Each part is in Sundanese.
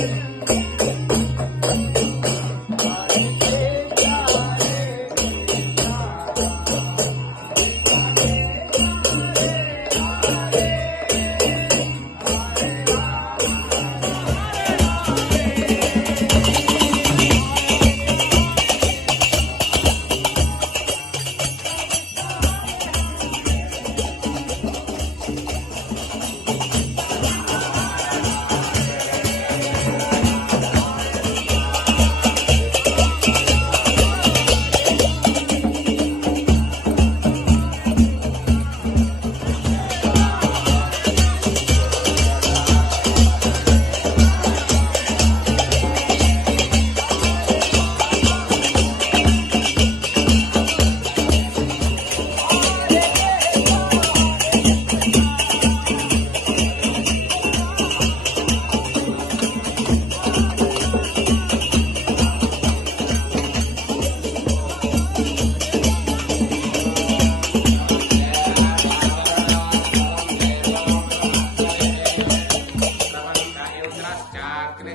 ¡Gracias! Yeah.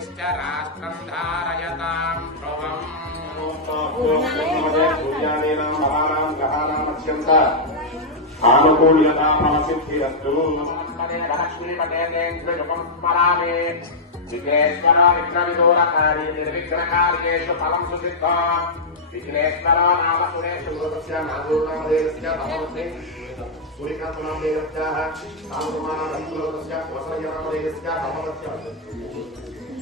रा््रम राजाता नि राम का हा अ्यता आनण ता की राु पट परामि चि रा विराकाररी वि प्रकार के शफलम सुता ग्रेतारण आस शुरक्ष्या ूर परीकात षका ।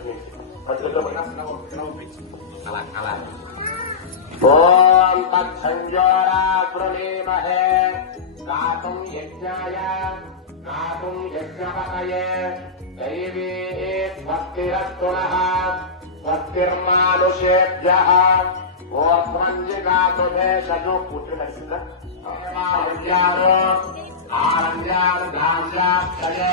ृणीमहे गातुम् यज्ञाय गातुम् यज्ञपतये दैवी स्वस्तिरस्तुनः स्वस्तिर्मानुषेभ्यः गोध्वञ्जिगातुभेषजो पुत्रिदर्शित आरण्यान् धान्याक्षये